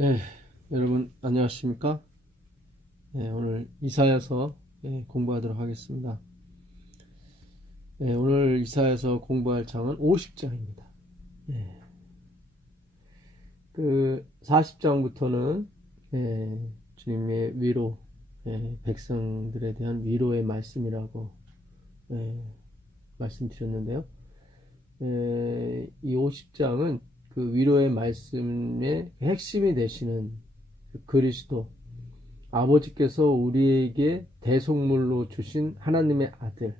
네, 여러분 안녕하십니까? 네, 오늘 이사야서 공부하도록 하겠습니다. 네, 오늘 이사야서 공부할 장은 50장입니다. 그 40장부터는 주님의 위로, 백성들에 대한 위로의 말씀이라고 말씀드렸는데요. 이 50장은 그 위로의 말씀의 핵심이 되시는 그 그리스도, 아버지께서 우리에게 대속물로 주신 하나님의 아들,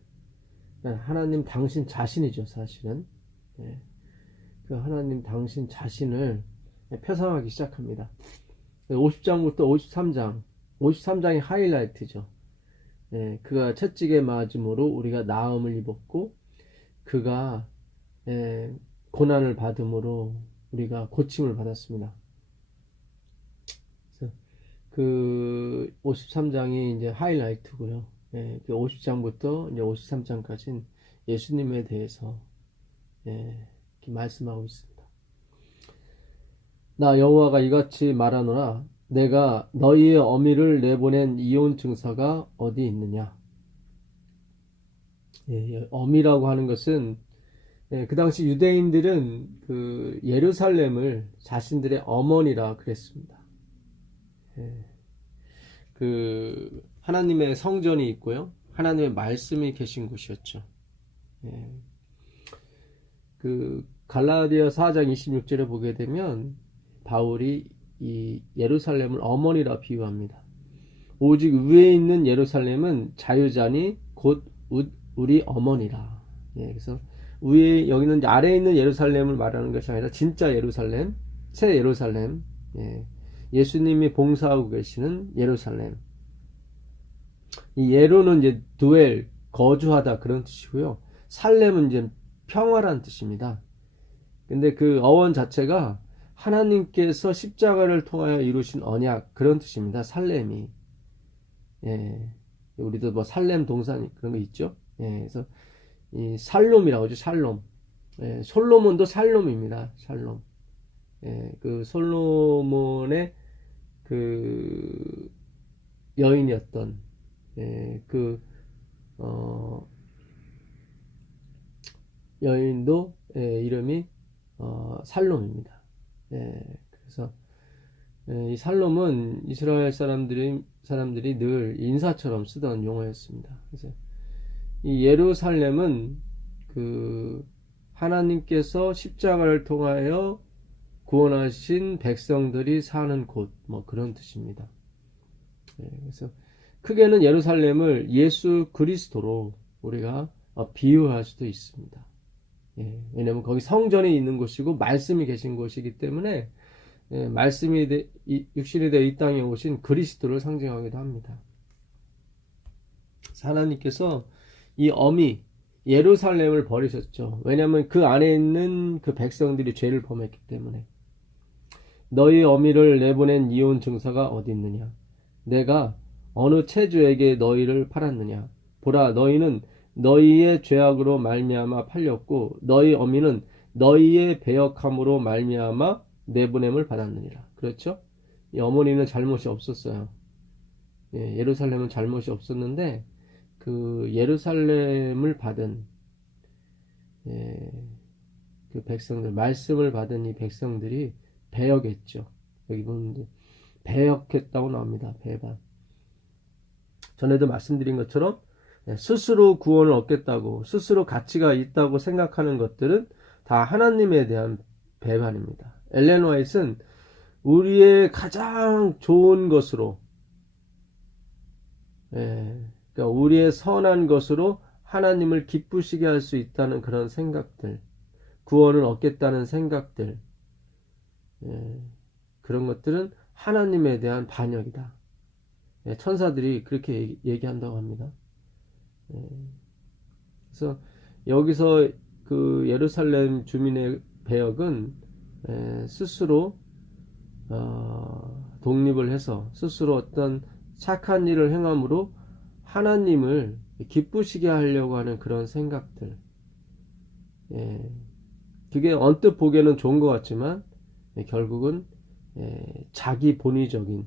하나님 당신 자신이죠, 사실은. 그 하나님 당신 자신을 표상하기 시작합니다. 50장부터 53장, 53장이 하이라이트죠. 그가 채찍에 맞음으로 우리가 나음을 입었고, 그가 고난을 받음으로 우리가 고침을 받았습니다. 그 53장이 이제 하이라이트고요. 그 50장부터 이제 53장까지는 예수님에 대해서 이렇게 말씀하고 있습니다. 나 여호와가 이같이 말하노라. 내가 너희의 어미를 내보낸 이혼 증서가 어디 있느냐? 어미라고 하는 것은 그 당시 유대인들은 그 예루살렘을 자신들의 어머니라 그랬습니다. 그 하나님의 성전이 있고요, 하나님의 말씀이 계신 곳이었죠. 그 갈라디아 4장 26절에 보게 되면 바울이 이 예루살렘을 어머니라 비유합니다. 오직 위에 있는 예루살렘은 자유자니 곧 우리 어머니라. 그래서 위에 여기는 아래에 있는 예루살렘을 말하는 것이 아니라 진짜 예루살렘, 새 예루살렘, 예수님이 봉사하고 계시는 예루살렘. 이 예루는 이제 두엘, 거주하다 그런 뜻이고요. 살렘은 이제 평화란 뜻입니다. 근데 그 어원 자체가 하나님께서 십자가를 통하여 이루신 언약 그런 뜻입니다. 살렘이. 우리도 뭐 살렘 동산 그런 거 있죠. 그래서 이 살롬이라고 하죠. 살롬. 솔로몬도 살롬입니다. 살롬. 그 솔로몬의 그 여인이었던 그 여인도 이름이 살롬입니다. 그래서 이 살롬은 이스라엘 사람들이 늘 인사처럼 쓰던 용어였습니다. 그래서 이 예루살렘은 그 하나님께서 십자가를 통하여 구원하신 백성들이 사는 곳, 뭐 그런 뜻입니다. 그래서 크게는 예루살렘을 예수 그리스도로 우리가 비유할 수도 있습니다. 왜냐하면 거기 성전이 있는 곳이고 말씀이 계신 곳이기 때문에 말씀이 육신이 되어 이 땅에 오신 그리스도를 상징하기도 합니다. 하나님께서 이 어미 예루살렘을 버리셨죠. 왜냐하면 그 안에 있는 그 백성들이 죄를 범했기 때문에. 너희 어미를 내보낸 이혼 증서가 어디 있느냐? 내가 어느 체주에게 너희를 팔았느냐? 보라, 너희는 너희의 죄악으로 말미암아 팔렸고 너희 어미는 너희의 배역함으로 말미암아 내보냄을 받았느니라. 그렇죠? 이 어머니는 잘못이 없었어요. 예루살렘은 잘못이 없었는데 그 예루살렘을 받은 그 백성들, 말씀을 받은 이 백성들이 배역했죠. 여기 보면 배역했다고 나옵니다. 배반. 전에도 말씀드린 것처럼 스스로 구원을 얻겠다고, 스스로 가치가 있다고 생각하는 것들은 다 하나님에 대한 배반입니다. 엘렌 화이트는 우리의 가장 좋은 것으로, 그러니까 우리의 선한 것으로 하나님을 기쁘시게 할 수 있다는 그런 생각들, 구원을 얻겠다는 생각들, 그런 것들은 하나님에 대한 반역이다. 천사들이 그렇게 얘기한다고 합니다. 그래서 여기서 그 예루살렘 주민의 배역은 스스로 독립을 해서 스스로 어떤 착한 일을 행함으로 하나님을 기쁘시게 하려고 하는 그런 생각들. 그게 언뜻 보기에는 좋은 것 같지만 결국은 자기 본위적인,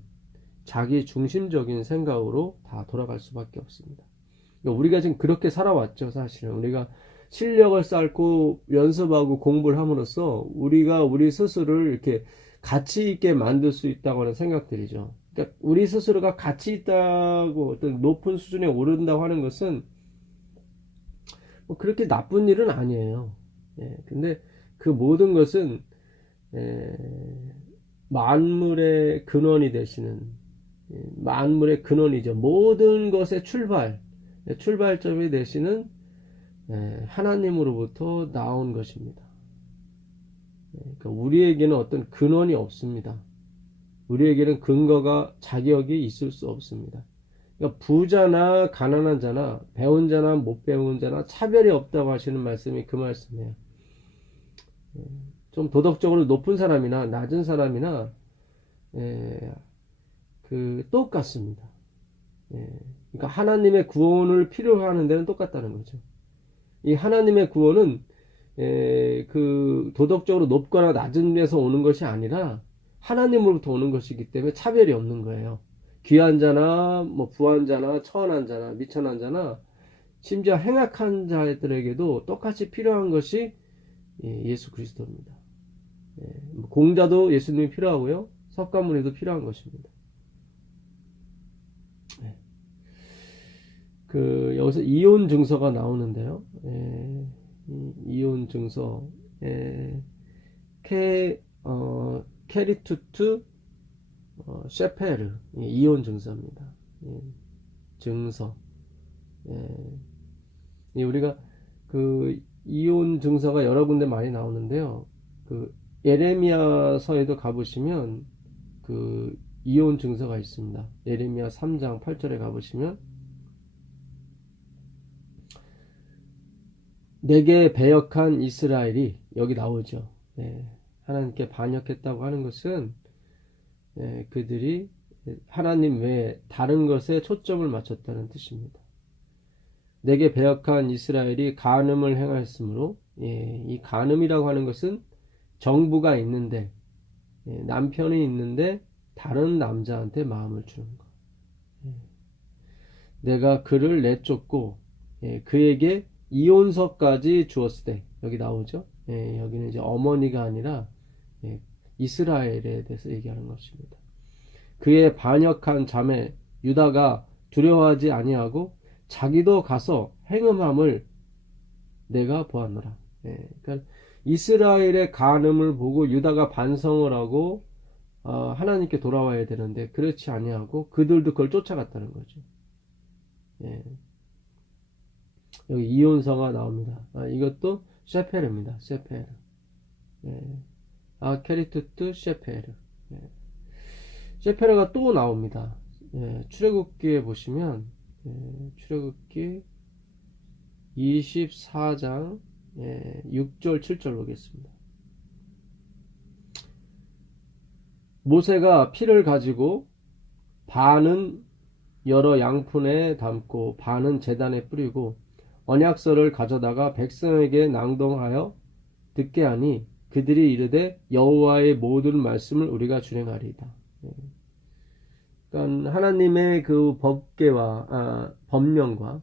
자기 중심적인 생각으로 다 돌아갈 수밖에 없습니다. 그러니까 우리가 지금 그렇게 살아왔죠, 사실은. 우리가 실력을 쌓고 연습하고 공부를 함으로써 우리가 우리 스스로를 이렇게 가치 있게 만들 수 있다고 하는 생각들이죠. 그러니까 우리 스스로가 가치 있다고 어떤 높은 수준에 오른다고 하는 것은 뭐 그렇게 나쁜 일은 아니에요. 근데 그 모든 것은 예, 만물의 근원이 되시는, 만물의 근원이죠. 모든 것의 출발점이 되시는 하나님으로부터 나온 것입니다. 그러니까 우리에게는 어떤 근원이 없습니다. 우리에게는 근거가 자격이 있을 수 없습니다. 그러니까 부자나 가난한 자나 배운 자나 못 배운 자나 차별이 없다고 하시는 말씀이 그 말씀이에요. 좀 도덕적으로 높은 사람이나 낮은 사람이나 똑같습니다. 그러니까 하나님의 구원을 필요로 하는 데는 똑같다는 거죠. 이 하나님의 구원은 그 도덕적으로 높거나 낮은 데서 오는 것이 아니라 하나님으로부터 오는 것이기 때문에 차별이 없는 거예요. 귀한 자나 뭐 부한 자나 천한 자나 미천한 자나 심지어 행악한 자들에게도 똑같이 필요한 것이 예수 그리스도입니다. 공자도 예수님이 필요하고요. 석가모니도 필요한 것입니다. 여기서 이혼 증서가 나오는데요. 이혼 증서, 캐리투트 셰페르, 이혼 증서입니다. 증서. 우리가 그 이혼 증서가 여러 군데 많이 나오는데요. 그 예레미야서에도 가보시면 그 이혼 증서가 있습니다. 예레미야 3장 8절에 가보시면 내게 배역한 이스라엘이 여기 나오죠. 하나님께 반역했다고 하는 것은 그들이 하나님 외에 다른 것에 초점을 맞췄다는 뜻입니다. 내게 배역한 이스라엘이 간음을 행하였으므로 이 간음이라고 하는 것은 정부가 있는데 남편이 있는데 다른 남자한테 마음을 주는 것. 내가 그를 내쫓고 그에게 이혼서까지 주었을 때 여기 나오죠. 여기는 이제 어머니가 아니라 이스라엘에 대해서 얘기하는 것입니다. 그의 반역한 자매 유다가 두려워하지 아니하고 자기도 가서 행음함을 내가 보았노라. 그러니까 이스라엘의 간음을 보고 유다가 반성을 하고 하나님께 돌아와야 되는데 그렇지 아니하고 그들도 그걸 쫓아갔다는 거죠. 여기 이혼서가 나옵니다. 이것도 셰페르입니다. 셰페르. 캐리투트 셰페르. 셰페르가 또 나옵니다. 출애굽기에 보시면 출애굽기 24장 6절 7절 보겠습니다. 모세가 피를 가지고 반은 여러 양푼에 담고 반은 제단에 뿌리고 언약서를 가져다가 백성에게 낭독하여 듣게 하니 그들이 이르되 여호와의 모든 말씀을 우리가 준행하리이다. 그러니까 하나님의 그 법계와 법령과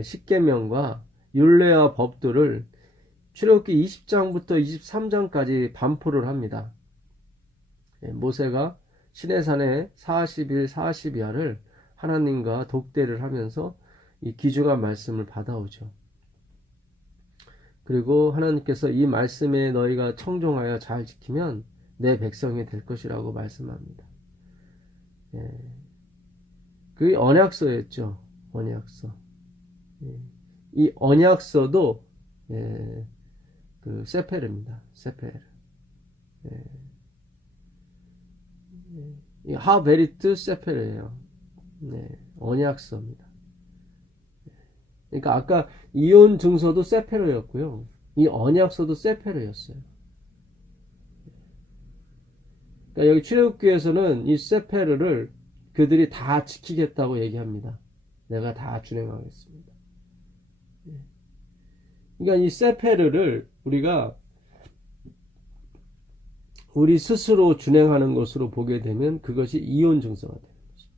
십계명과 율례와 법들을 출애굽기 20장부터 23장까지 반포를 합니다. 모세가 시내산에 40일 40야를 하나님과 독대를 하면서 이 귀중한 말씀을 받아오죠. 그리고 하나님께서 이 말씀에 너희가 청종하여 잘 지키면 내 백성이 될 것이라고 말씀합니다. 그게 언약서였죠. 언약서. 이 언약서도 그 세페르입니다. 세페르. 하베리트 세페르예요. 언약서입니다. 그러니까 아까 이혼 증서도 세페르였고요. 이 언약서도 세페르였어요. 그러니까 여기 출애굽기에서는 이 세페르를 그들이 다 지키겠다고 얘기합니다. 내가 다 준행하겠습니다. 그러니까 이 세페르를 우리가 우리 스스로 준행하는 것으로 보게 되면 그것이 이혼 증서가 되는 거죠.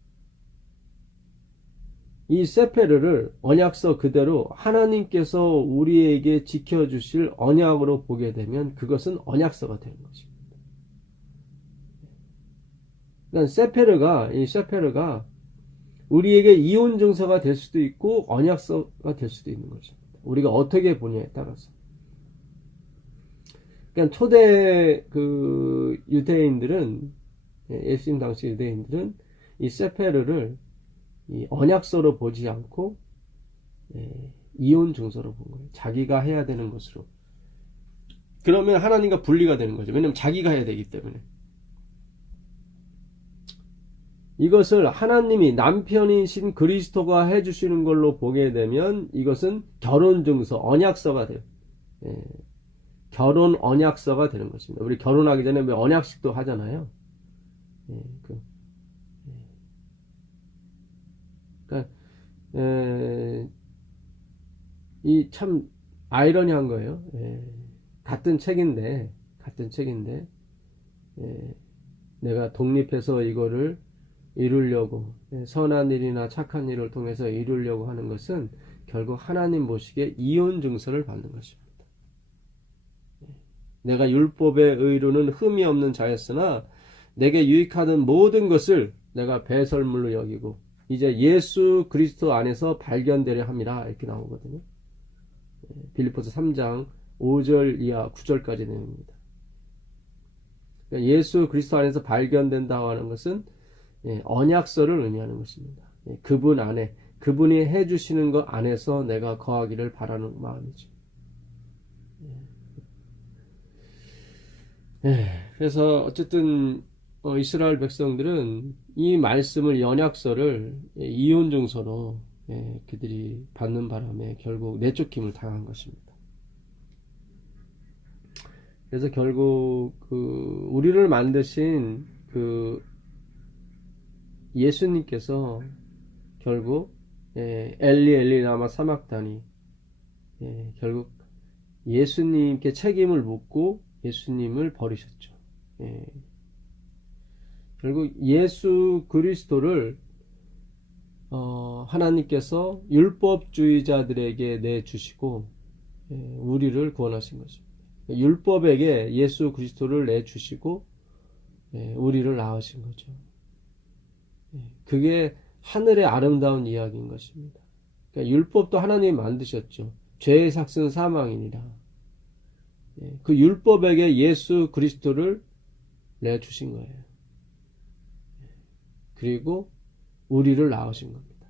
이 세페르를 언약서 그대로 하나님께서 우리에게 지켜주실 언약으로 보게 되면 그것은 언약서가 되는 것입니다. 그러니까 이 세페르가 우리에게 이혼 증서가 될 수도 있고 언약서가 될 수도 있는 것입니다. 우리가 어떻게 보냐에 따라서. 그러니까 초대 그 유대인들은, 예수님 당시 유대인들은 이 세페르를 이 언약서로 보지 않고 이혼 증서로 본 거예요. 자기가 해야 되는 것으로. 그러면 하나님과 분리가 되는 거죠. 왜냐하면 자기가 해야 되기 때문에. 이것을 하나님이 남편이신 그리스도가 해주시는 걸로 보게 되면 이것은 결혼 증서, 언약서가 돼요. 결혼 언약서가 되는 것입니다. 우리 결혼하기 전에 왜 언약식도 하잖아요. 그러니까 이 참 아이러니한 거예요. 같은 책인데 내가 독립해서 이거를 이루려고, 선한 일이나 착한 일을 통해서 이루려고 하는 것은 결국 하나님 보시기에 이혼 증서를 받는 것입니다. 내가 율법의 의로는 흠이 없는 자였으나 내게 유익하는 모든 것을 내가 배설물로 여기고 이제 예수 그리스도 안에서 발견되려 함이라, 이렇게 나오거든요. 빌립보서 3장 5절 이하 9절까지 내용입니다. 그러니까 예수 그리스도 안에서 발견된다고 하는 것은 언약서를 의미하는 것입니다. 그분 안에, 그분이 해주시는 것 안에서 내가 거하기를 바라는 마음이죠. 그래서 어쨌든 이스라엘 백성들은 이 말씀을, 언약서를 이혼 증서로 그들이 받는 바람에 결국 내쫓김을 당한 것입니다. 그래서 결국 우리를 만드신 예수님께서 결국 엘리 엘리 라마 사막다니, 결국 예수님께 책임을 묻고 예수님을 버리셨죠. 결국 예수 그리스도를 하나님께서 율법주의자들에게 내주시고 우리를 구원하신 것입니다. 율법에게 예수 그리스도를 내주시고 우리를 낳으신 거죠. 그게 하늘의 아름다운 이야기인 것입니다. 그러니까 율법도 하나님이 만드셨죠. 죄의 삭은 사망이니라. 그 율법에게 예수 그리스도를 내주신 거예요. 그리고 우리를 낳으신 겁니다.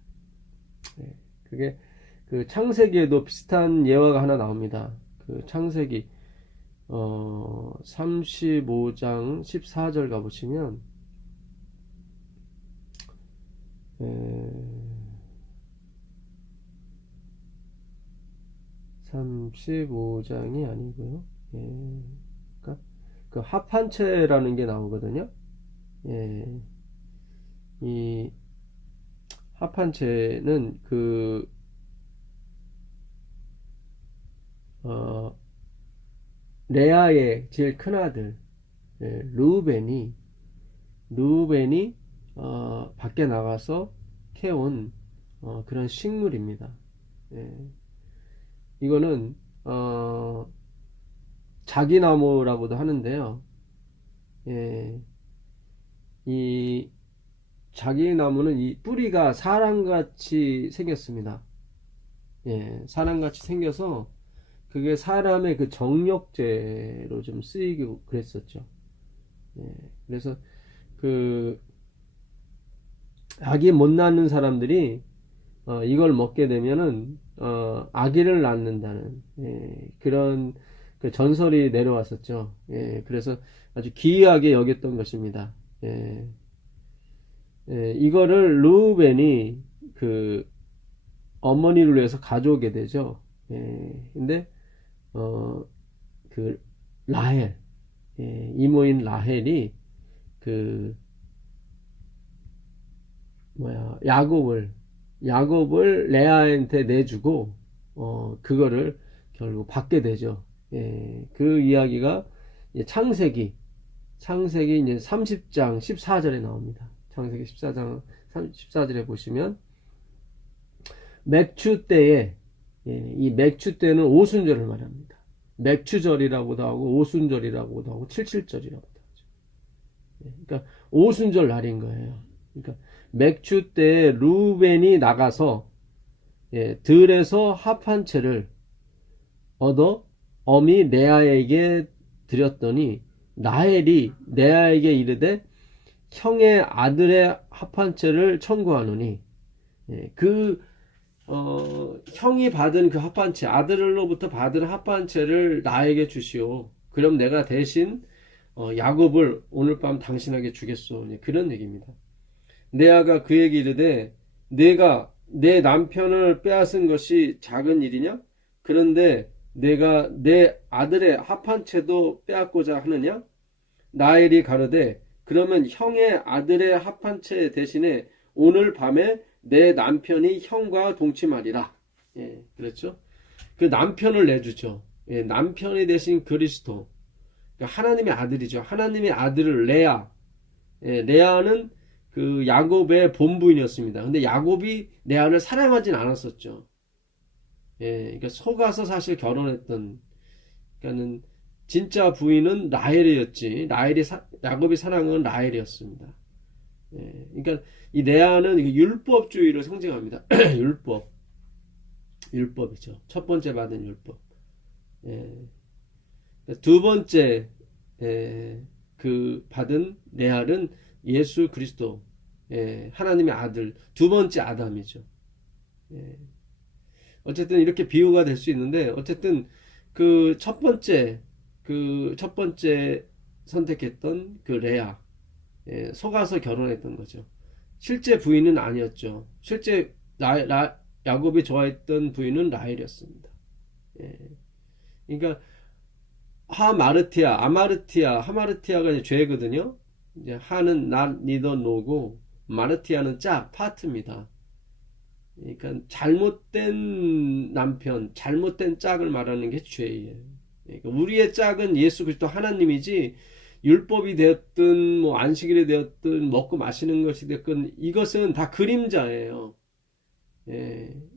그게 그 창세기에도 비슷한 예화가 하나 나옵니다. 그 창세기 35장 14절 가보시면 35장이 아니고요. 그러니까 그 합한체라는 게 나오거든요. 이 합한체는 레아의 제일 큰 아들 르우벤이 밖에 나가서 캐온 그런 식물입니다. 이거는 자기나무라고도 하는데요. 이 자기나무는 이 뿌리가 사람같이 생겼습니다. 사람같이 생겨서 그게 사람의 그 정력제로 좀 쓰이고 그랬었죠. 그래서 아기 못 낳는 사람들이 이걸 먹게 되면은 아기를 낳는다는 그런 그 전설이 내려왔었죠. 그래서 아주 기이하게 여겼던 것입니다. 이거를 르우벤이 그 어머니를 위해서 가져오게 되죠. 근데 그 라헬, 이모인 라헬이 야곱을 레아한테 내주고 그거를 결국 받게 되죠. 그 이야기가 창세기 창세기 이제 30장 14절에 나옵니다. 창세기 14장 14절에 보시면 맥추 때에, 이 맥추 때는 오순절을 말합니다. 맥추절이라고도 하고 오순절이라고도 하고 칠칠절이라고도 하죠. 그러니까 오순절 날인 거예요. 그러니까 맥추 때에 루벤이 나가서 들에서 합한 채를 얻어 어미 레아에게 드렸더니 라헬이 레아에게 이르되 형의 아들의 합한 채를 청구하노니, 형이 받은 그 합한채, 아들로부터 받은 합한채를 나에게 주시오. 그럼 내가 대신 야곱을 오늘 밤 당신에게 주겠소. 그런 얘기입니다. 레아가 그에게 이르되 내가 내 남편을 빼앗은 것이 작은 일이냐? 그런데 내가 내 아들의 합한채도 빼앗고자 하느냐? 라헬이 가로되 그러면 형의 아들의 합한채 대신에 오늘 밤에 내 남편이 형과 동침하리라. 그렇죠? 그 남편을 내주죠. 남편이 대신 그리스도. 그러니까 하나님의 아들이죠. 하나님의 아들을 레아. 레아는 그 야곱의 본부인이었습니다. 근데 야곱이 레아를 사랑하진 않았었죠. 그러니까 속아서 사실 결혼했던, 그러니까는 진짜 부인은 라헬이었지. 야곱이 사랑은 라헬이었습니다. 그러니까 이 레아는 율법주의를 상징합니다. 율법이죠. 첫 번째 받은 율법. 두 번째 그 받은 레알은 예수 그리스도, 하나님의 아들, 두 번째 아담이죠. 어쨌든 이렇게 비유가 될 수 있는데, 어쨌든 그 첫 번째 선택했던 그 레아, 속아서 결혼했던 거죠. 실제 부인은 아니었죠. 실제 야곱이 좋아했던 부인은 라헬이었습니다. 그러니까 하마르티아가 이제 죄거든요. 이제 하는 not, neither, no고 마르티아는 짝, 파트입니다. 그러니까 잘못된 남편, 잘못된 짝을 말하는 게 죄예요. 그러니까 우리의 짝은 예수 그리스도 하나님이지, 율법이 되었든 뭐 안식일이 되었든 먹고 마시는 것이 됐건 이것은 다 그림자예요.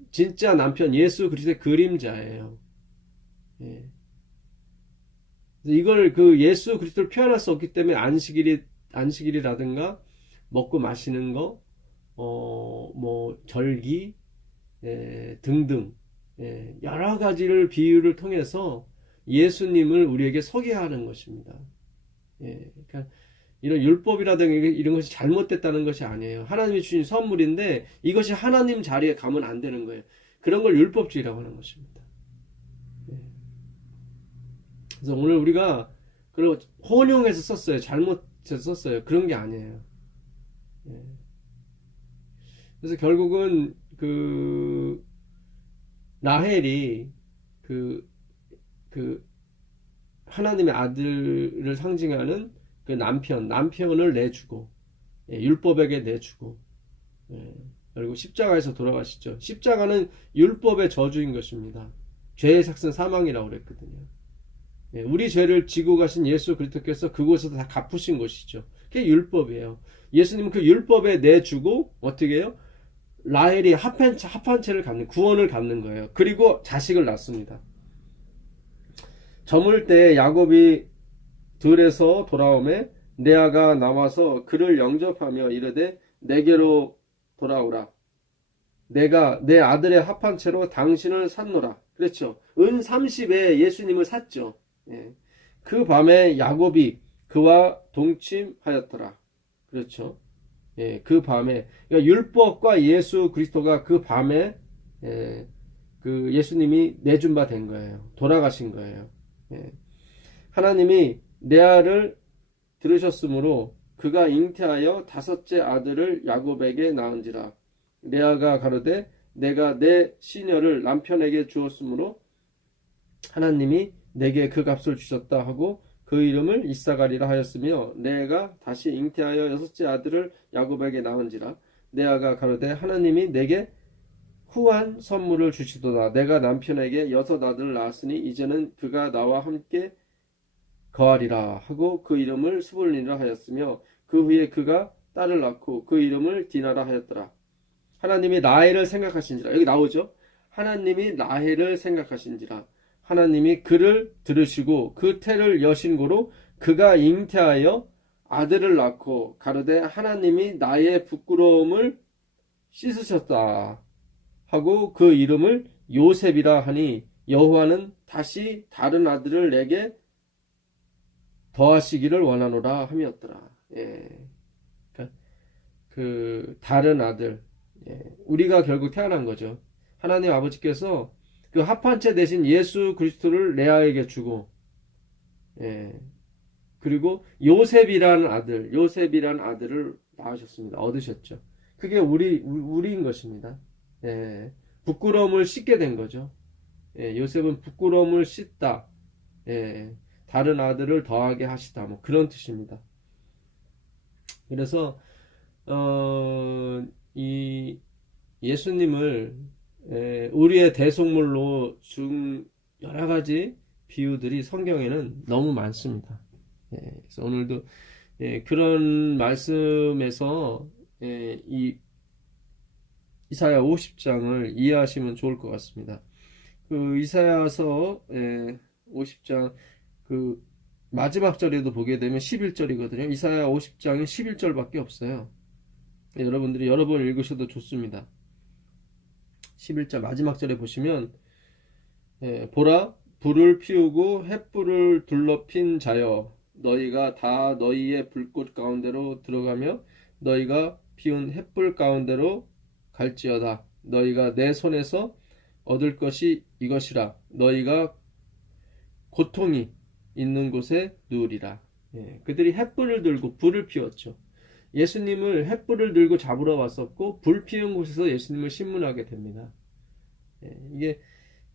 진짜 남편 예수 그리스도의 그림자예요. 이걸 그 예수 그리스도를 표현할 수 없기 때문에 안식일이라든가 먹고 마시는 거, 뭐 절기 등등 여러 가지를 비유를 통해서 예수님을 우리에게 소개하는 것입니다. 그러니까 이런 율법이라든가 이런 것이 잘못됐다는 것이 아니에요. 하나님이 주신 선물인데 이것이 하나님 자리에 가면 안 되는 거예요. 그런 걸 율법주의라고 하는 것입니다. 그래서 오늘 우리가 그리고 혼용해서 썼어요. 잘못해서 썼어요. 그런 게 아니에요. 그래서 결국은 그 라헬이 그 하나님의 아들을 상징하는 그 남편을 내주고, 율법에게 내주고, 그리고 십자가에서 돌아가시죠. 십자가는 율법의 저주인 것입니다. 죄의 삭은 사망이라고 그랬거든요. 우리 죄를 지고 가신 예수 그리스도께서 그곳에서 다 갚으신 것이죠. 그게 율법이에요. 예수님은 그 율법에 내주고 어떻게 해요? 라헬이 합한 채를 갖는, 구원을 갖는 거예요. 그리고 자식을 낳습니다. 저물 때 야곱이 들에서 돌아오매 레아가 나와서 그를 영접하며 이르되 내게로 돌아오라. 내가 내 아들의 합한 채로 당신을 샀노라. 그렇죠. 은 30에 예수님을 샀죠. 그 밤에 야곱이 그와 동침하였더라. 그렇죠. 그 밤에, 그러니까 율법과 예수 그리스도가 그 밤에 그 예수님이 내준 바 된 거예요. 돌아가신 거예요. 하나님이 레아를 들으셨으므로 그가 잉태하여 다섯째 아들을 야곱에게 낳은지라. 레아가 가로되 내가 내 시녀를 남편에게 주었으므로 하나님이 내게 그 값을 주셨다 하고 그 이름을 이사가리라 하였으며, 레아가 다시 잉태하여 여섯째 아들을 야곱에게 낳은지라. 레아가 가로되 하나님이 내게 후한 선물을 주시도다. 내가 남편에게 여섯 아들을 낳았으니 이제는 그가 나와 함께 거하리라 하고 그 이름을 스불론이라 하였으며 그 후에 그가 딸을 낳고 그 이름을 디나라 하였더라. 하나님이 라헬을 생각하신지라. 여기 나오죠. 하나님이 라헬을 생각하신지라. 하나님이 그를 들으시고 그 태를 여신고로 그가 잉태하여 아들을 낳고 가로되 하나님이 나의 부끄러움을 씻으셨다 하고 그 이름을 요셉이라 하니 여호와는 다시 다른 아들을 내게 더하시기를 원하노라 함이었더라. 그러니까 그 다른 아들, 우리가 결국 태어난 거죠. 하나님 아버지께서 그 합한체 대신 예수 그리스도를 레아에게 주고, 그리고 요셉이라는 아들을 낳으셨습니다. 얻으셨죠. 그게 우리인 것입니다. 부끄러움을 씻게 된 거죠. 요셉은 부끄러움을 씻다. 다른 아들을 더하게 하시다. 뭐 그런 뜻입니다. 그래서 이 예수님을 우리의 대속물로 준 여러 가지 비유들이 성경에는 너무 많습니다. 그래서 오늘도 그런 말씀에서 이 이사야 50장을 이해하시면 좋을 것 같습니다. 그 이사야서 50장 그 마지막 절에도 보게 되면 11절이거든요. 이사야 50장에 11절밖에 없어요. 여러분들이 여러 번 읽으셔도 좋습니다. 11절 마지막 절에 보시면 보라 불을 피우고 횃불을 둘러핀 자여 너희가 다 너희의 불꽃 가운데로 들어가며 너희가 피운 횃불 가운데로 갈지어다. 너희가 내 손에서 얻을 것이 이것이라. 너희가 고통이 있는 곳에 누우리라. 그들이 횃불을 들고 불을 피웠죠. 예수님을 횃불을 들고 잡으러 왔었고 불 피운 곳에서 예수님을 신문하게 됩니다. 이게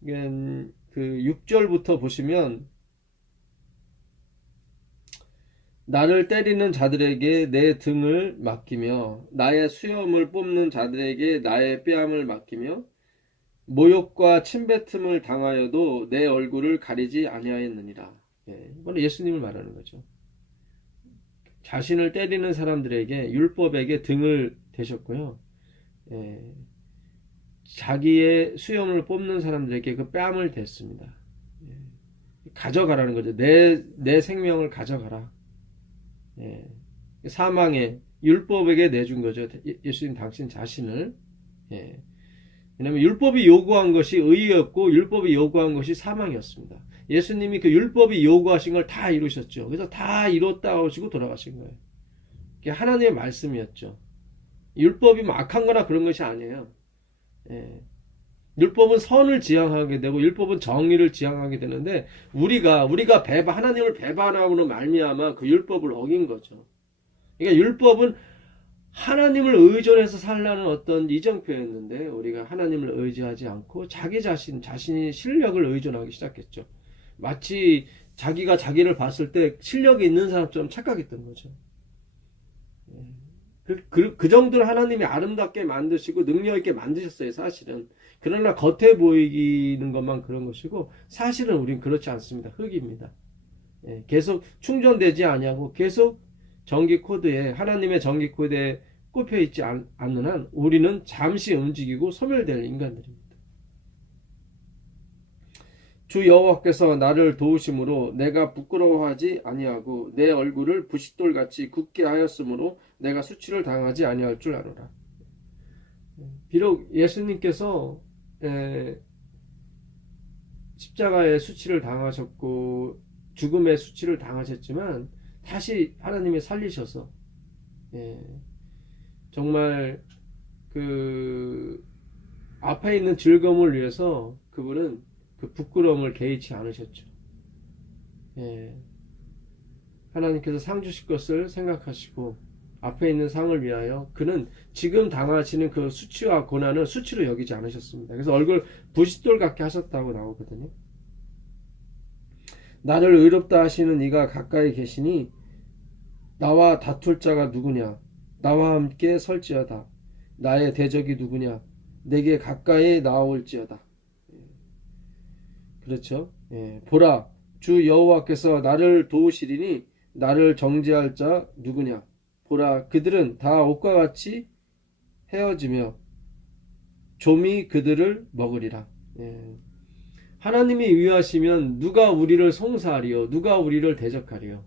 그 6절부터 보시면 나를 때리는 자들에게 내 등을 맡기며 나의 수염을 뽑는 자들에게 나의 뺨을 맡기며 모욕과 침뱉음을 당하여도 내 얼굴을 가리지 아니하였느니라. 이건 예수님을 말하는 거죠. 자신을 때리는 사람들에게 율법에게 등을 대셨고요. 자기의 수염을 뽑는 사람들에게 그 뺨을 댔습니다. 가져가라는 거죠. 내 생명을 가져가라. 사망의 율법에게 내준 거죠. 예수님 당신 자신을. 왜냐하면 율법이 요구한 것이 의였고 율법이 요구한 것이 사망이었습니다. 예수님이 그 율법이 요구하신 걸 다 이루셨죠. 그래서 다 이뤘다 하시고 돌아가신 거예요. 그게 하나님의 말씀이었죠. 율법이 뭐 악한 거나 그런 것이 아니에요. 율법은 선을 지향하게 되고 율법은 정의를 지향하게 되는데 우리가 하나님을 배반함으로 말미암아 그 율법을 어긴 거죠. 그러니까 율법은 하나님을 의존해서 살라는 어떤 이정표였는데 우리가 하나님을 의지하지 않고 자신이 실력을 의존하기 시작했죠. 마치 자기가 자기를 봤을 때 실력이 있는 사람처럼 착각했던 거죠. 그 정도로 하나님이 아름답게 만드시고 능력 있게 만드셨어요, 사실은. 그러나 겉에 보이는 것만 그런 것이고 사실은 우린 그렇지 않습니다. 흙입니다. 계속 충전되지 아니하고 계속 전기 코드에 하나님의 전기 코드에 꼽혀 있지 않는 한 우리는 잠시 움직이고 소멸될 인간들입니다. 주 여호와께서 나를 도우심으로 내가 부끄러워하지 아니하고 내 얼굴을 부싯돌같이 굳게 하였으므로 내가 수치를 당하지 아니할 줄 아노라. 비록 예수님께서 십자가의 수치를 당하셨고 죽음의 수치를 당하셨지만 다시 하나님이 살리셔서 정말 그 앞에 있는 즐거움을 위해서 그분은 그 부끄러움을 개의치 않으셨죠. 하나님께서 상 주실 것을 생각하시고 앞에 있는 상을 위하여 그는 지금 당하시는 그 수치와 고난을 수치로 여기지 않으셨습니다. 그래서 얼굴 부싯돌 같게 하셨다고 나오거든요. 나를 의롭다 하시는 이가 가까이 계시니 나와 다툴 자가 누구냐? 나와 함께 설지어다. 나의 대적이 누구냐? 내게 가까이 나올지어다. 그렇죠? 보라, 주 여호와께서 나를 도우시리니 나를 정죄할 자 누구냐? 보라, 그들은 다 옷과 같이 헤어지며 좀이 그들을 먹으리라. 예. 하나님이 위하시면 누가 우리를 송사하리요? 누가 우리를 대적하리요?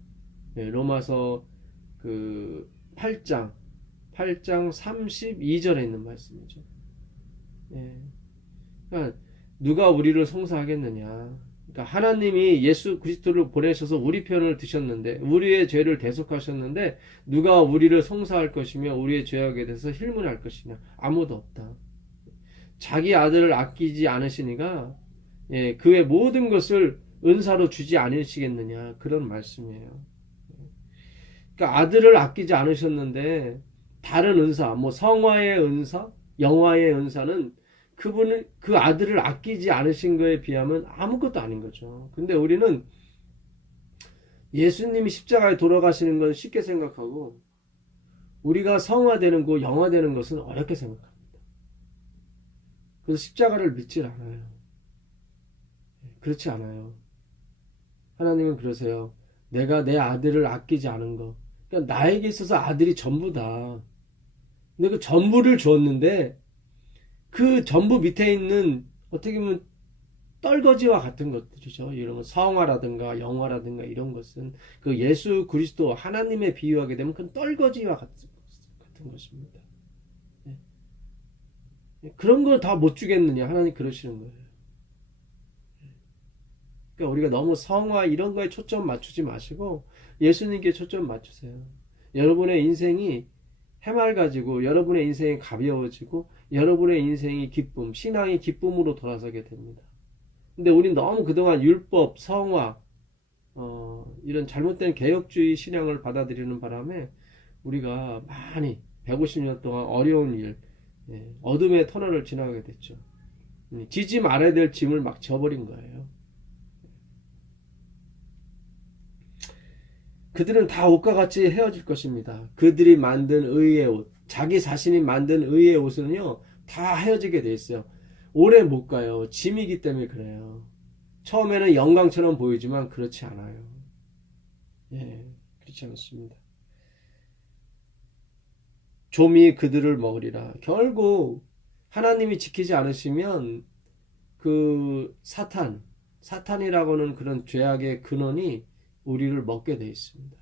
예, 로마서 그 8장 32절에 있는 말씀이죠. 예. 그러니까 누가 우리를 송사하겠느냐? 그러니까 하나님이 예수 그리스도를 보내셔서 우리 편을 드셨는데, 우리의 죄를 대속하셨는데, 누가 우리를 송사할 것이며 우리의 죄악에 대해서 힐문할 것이냐? 아무도 없다. 자기 아들을 아끼지 않으시니까 예, 그의 모든 것을 은사로 주지 않으시겠느냐, 그런 말씀이에요. 그러니까 아들을 아끼지 않으셨는데 다른 은사, 뭐 성화의 은사, 영화의 은사는 그분을, 그 아들을 아끼지 않으신 거에 비하면 아무것도 아닌 거죠. 근데 우리는 예수님이 십자가에 돌아가시는 건 쉽게 생각하고 우리가 성화되는 거, 영화되는 것은 어렵게 생각합니다. 그래서 십자가를 믿질 않아요. 그렇지 않아요. 하나님은 그러세요. 내가 내 아들을 아끼지 않은 거. 그러니까 나에게 있어서 아들이 전부다. 근데 그 전부를 주었는데 그 전부 밑에 있는 어떻게 보면 떨거지와 같은 것들이죠. 이런 성화라든가 영화라든가 이런 것은 그 예수 그리스도 하나님에 비유하게 되면 그건 떨거지와 같은 것입니다. 그런 거 다 못 주겠느냐? 하나님 그러시는 거예요. 그러니까 우리가 너무 성화 이런 거에 초점 맞추지 마시고 예수님께 초점 맞추세요. 여러분의 인생이 해맑아지고 여러분의 인생이 가벼워지고 여러분의 인생이 기쁨, 신앙이 기쁨으로 돌아서게 됩니다. 근데 우린 너무 그동안 율법, 성화 이런 잘못된 개혁주의 신앙을 받아들이는 바람에 우리가 많이 150년 동안 어려운 일, 어둠의 터널을 지나가게 됐죠. 지지 말아야 될 짐을 막 져버린 거예요. 그들은 다 옷과 같이 헤어질 것입니다. 그들이 만든 의의 옷, 자기 자신이 만든 의의 옷은요, 다 헤어지게 돼 있어요. 오래 못 가요. 짐이기 때문에 그래요. 처음에는 영광처럼 보이지만 그렇지 않아요. 예, 그렇지 않습니다. 좀이 그들을 먹으리라. 결국 하나님이 지키지 않으시면 그 사탄이라고는 그런 죄악의 근원이 우리를 먹게 돼 있습니다.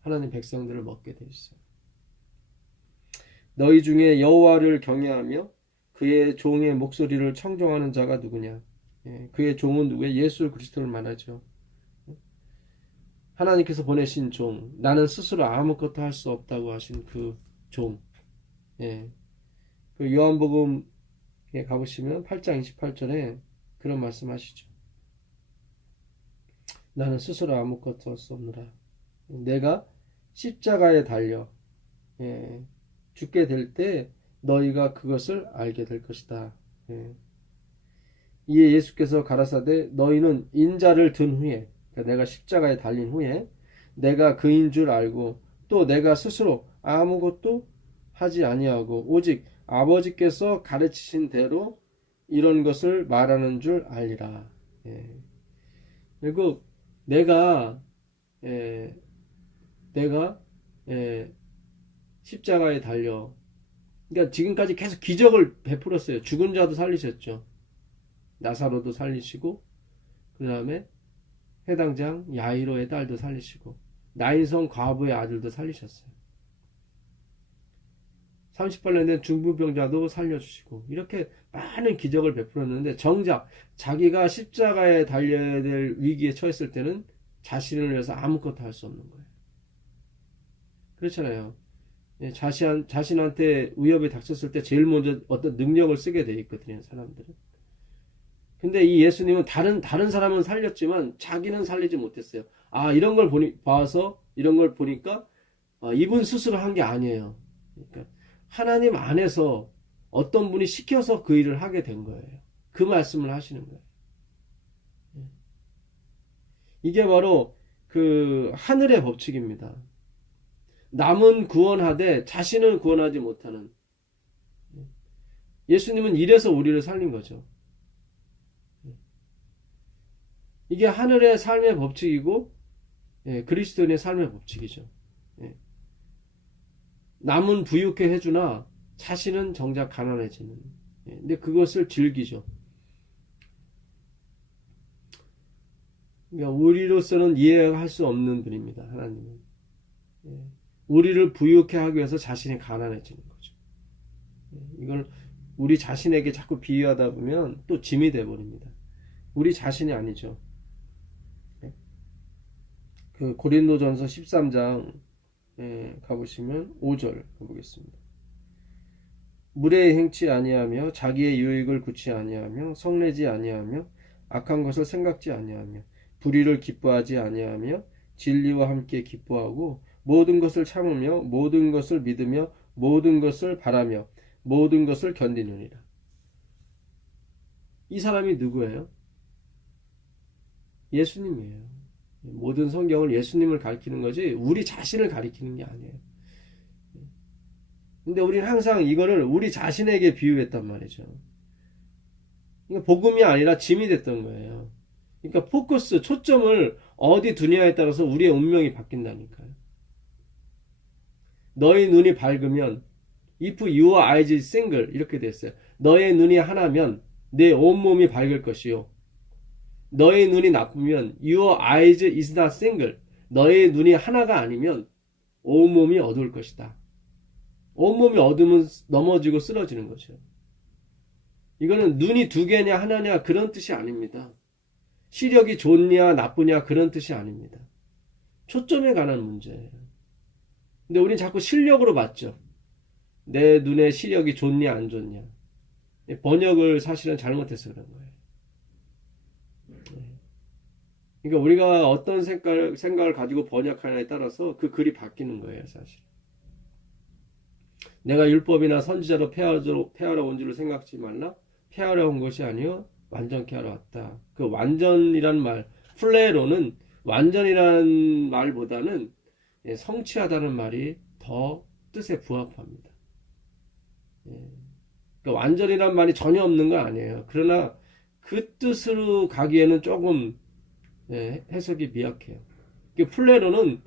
하나님 백성들을 먹게 돼 있어요. 너희 중에 여호와를 경외하며 그의 종의 목소리를 청종하는 자가 누구냐? 예, 그의 종은 누구예요? 예수 그리스도를 말하죠. 하나님께서 보내신 종, 나는 스스로 아무것도 할 수 없다고 하신 그 종. 예, 그 요한복음에 가보시면 8장 28절에 그런 말씀하시죠. 나는 스스로 아무것도 할 수 없노라. 내가 십자가에 달려 죽게 될 때 너희가 그것을 알게 될 것이다. 이에 예수께서 가라사대 너희는 인자를 든 후에, 그러니까 내가 십자가에 달린 후에 내가 그인 줄 알고 또 내가 스스로 아무것도 하지 아니하고 오직 아버지께서 가르치신 대로 이런 것을 말하는 줄 알리라. 그리고 내가 십자가에 달려, 그러니까 지금까지 계속 기적을 베풀었어요. 죽은 자도 살리셨죠. 나사로도 살리시고, 그 다음에 해당장 야이로의 딸도 살리시고, 나인성 과부의 아들도 살리셨어요. 30발 된 중풍병자도 살려주시고, 이렇게 많은 기적을 베풀었는데 정작 자기가 십자가에 달려야 될 위기에 처했을 때는 자신을 위해서 아무것도 할 수 없는 거예요. 그렇잖아요. 자신한테 위협이 닥쳤을 때 제일 먼저 어떤 능력을 쓰게 돼 있거든요, 사람들은. 근데 이 예수님은 다른 사람은 살렸지만 자기는 살리지 못했어요. 아, 이런 걸 봐서 이런 걸 보니까 이분 스스로 한 게 아니에요. 그러니까 하나님 안에서 어떤 분이 시켜서 그 일을 하게 된 거예요. 그 말씀을 하시는 거예요. 이게 바로 그 하늘의 법칙입니다. 남은 구원하되 자신은 구원하지 못하는. 예수님은 이래서 우리를 살린 거죠. 이게 하늘의 삶의 법칙이고, 예, 그리스도인의 삶의 법칙이죠. 예. 남은 부유케 해주나 자신은 정작 가난해지는. 예, 근데 그것을 즐기죠. 그러니까 우리로서는 이해할 수 없는 분입니다. 하나님은. 예, 우리를 부유케 하기 위해서 자신이 가난해지는 거죠. 예, 이걸 우리 자신에게 자꾸 비유하다 보면 또 짐이 돼버립니다. 우리 자신이 아니죠. 예, 그 고린도전서 13장 가보시면 5절 가보겠습니다. 무례히 행치 아니하며 자기의 유익을 굳이 아니하며 성내지 아니하며 악한 것을 생각지 아니하며 불의를 기뻐하지 아니하며 진리와 함께 기뻐하고 모든 것을 참으며 모든 것을 믿으며 모든 것을 바라며 모든 것을 견디느니라. 이 사람이 누구예요? 예수님이에요. 모든 성경을 예수님을 가리키는 거지 우리 자신을 가리키는 게 아니에요. 근데 우리는 항상 이거를 우리 자신에게 비유했단 말이죠. 그러니까 복음이 아니라 짐이 됐던 거예요. 그러니까 포커스, 초점을 어디 두냐에 따라서 우리의 운명이 바뀐다니까요. 너의 눈이 밝으면 if your eyes is single 이렇게 됐어요. 너의 눈이 하나면 내 온몸이 밝을 것이요. 너의 눈이 나쁘면 your eyes is not single. 너의 눈이 하나가 아니면 온몸이 어두울 것이다. 온몸이 어두우면 넘어지고 쓰러지는 거죠. 이거는 눈이 두 개냐 하나냐 그런 뜻이 아닙니다. 시력이 좋냐 나쁘냐 그런 뜻이 아닙니다. 초점에 관한 문제예요. 근데 우리는 자꾸 실력으로 봤죠. 내 눈에 시력이 좋냐 안 좋냐. 번역을 사실은 잘못해서 그런 거예요. 그러니까 우리가 어떤 생각을 가지고 번역하냐에 따라서 그 글이 바뀌는 거예요, 사실. 내가 율법이나 선지자로 폐하러 온 줄을 생각지 말라. 폐하러 온 것이 아니요 완전케 하러 왔다. 그 완전이란 말, 플레로는 완전이란 말보다는 성취하다는 말이 더 뜻에 부합합니다. 그러니까 완전이란 말이 전혀 없는 건 아니에요. 그러나 그 뜻으로 가기에는 조금 해석이 미약해요. 플레로는